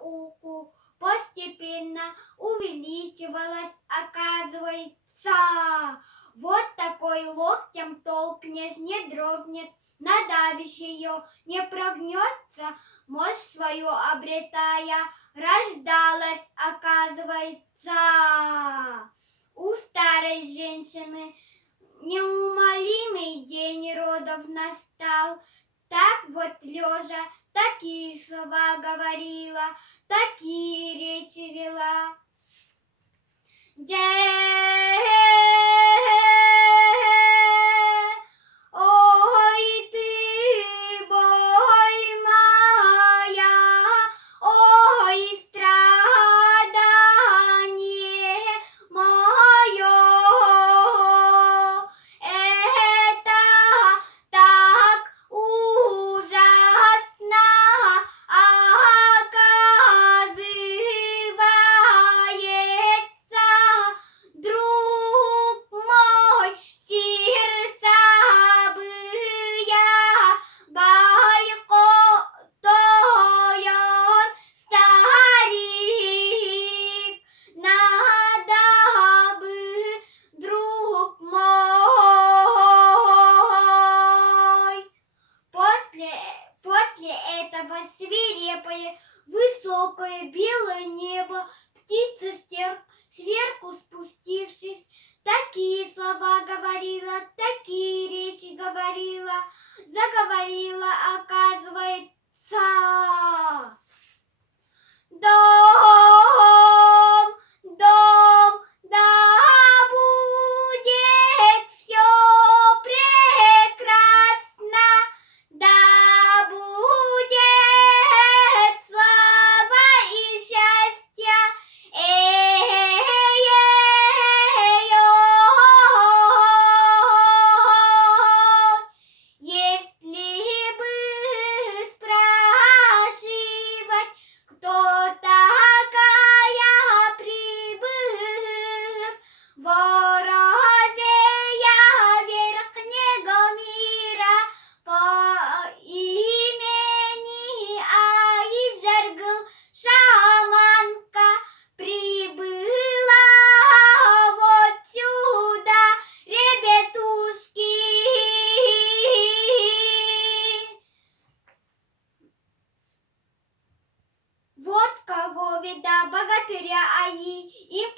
науку постепенно увеличивалась, оказывается. Вот такой локтем толкнешь, не дрогнет, надавишь ее, не прогнется, мощь свою обретая, рождалась, оказывается. У старой женщины неумолимый день родов настал. Так вот лежа, такие слова говорила, такие речи вела. Ой, ты, боль моя, ой, страдание мое, это так ужасно, оказывается, друг мой, сердца бы я бойкотоен старик, надо бы, друг мой. После этого свирепое, высокое белое небо, птица сверху спустившись, такие слова говорила, такие речи говорила, заговорила, оказывается,